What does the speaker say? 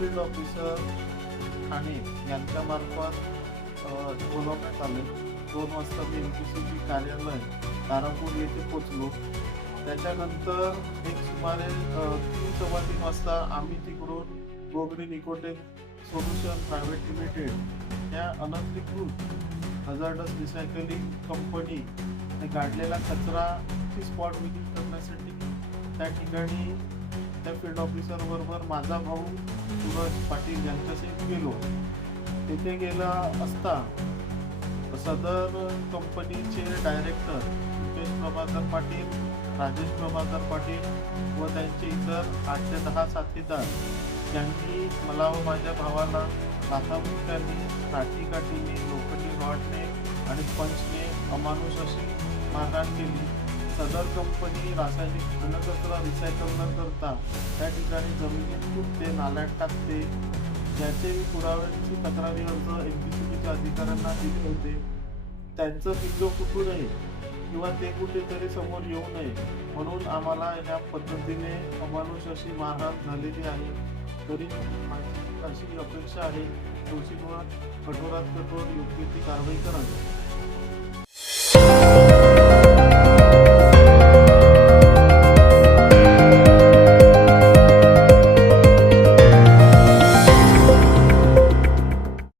Field officer Thane यांच्यामार्फत बोलवण्यात आले. 2 वाजता मी MPCB कार्यालय तारापूर येथे पोचलो. त्याच्यानंतर एक सुमारे 3-3:15 वाजता आम्ही तिकडून गोगरी निकोटेक सोल्युशन प्रायव्हेट लिमिटेड या अनधिकृत हजार्डस रिसायकलिंग कंपनी काढलेला कचरा स्पॉट विजिट करण्यासाठी त्या ठिकाणी त्या फील्ड ऑफिसर बरोबर माझा भाऊ सूरज पाटील यांच्यासहित गेलो. तिथे गेला असता सदर कंपनीचे डायरेक्टर रुपेश प्रभाकर पाटील, राजेश प्रभाकर पाटील व त्यांचे इतर 8 ते 10 साथीदार यांनी मला व माझ्या भावाला लाथाबुक्क्यांनी, काठीने, लोखंडी रॉडने आणि पंचने अमानुष अशी मारहाण केली. सदर कंपनी रासायनिक घनकचरा रिसायकल न करता त्या ठिकाणी जमिनीत फुटते, नाल्यात टाकते, ज्याचे पुराव्यांची तक्रारी अर्ज MPCBच्या अधिकाऱ्यांना दिले होते. त्यांचं पिल्लो कुठू नये किंवा ते कुठेतरी समोर येऊ नये म्हणून आम्हाला ह्या पद्धतीने अमानुष अशी मारहाण झालेली आहे. तरी माझी अशी अपेक्षा आहे दोषींवर कठोरात कठोर योग्य ती कारवाई करावी.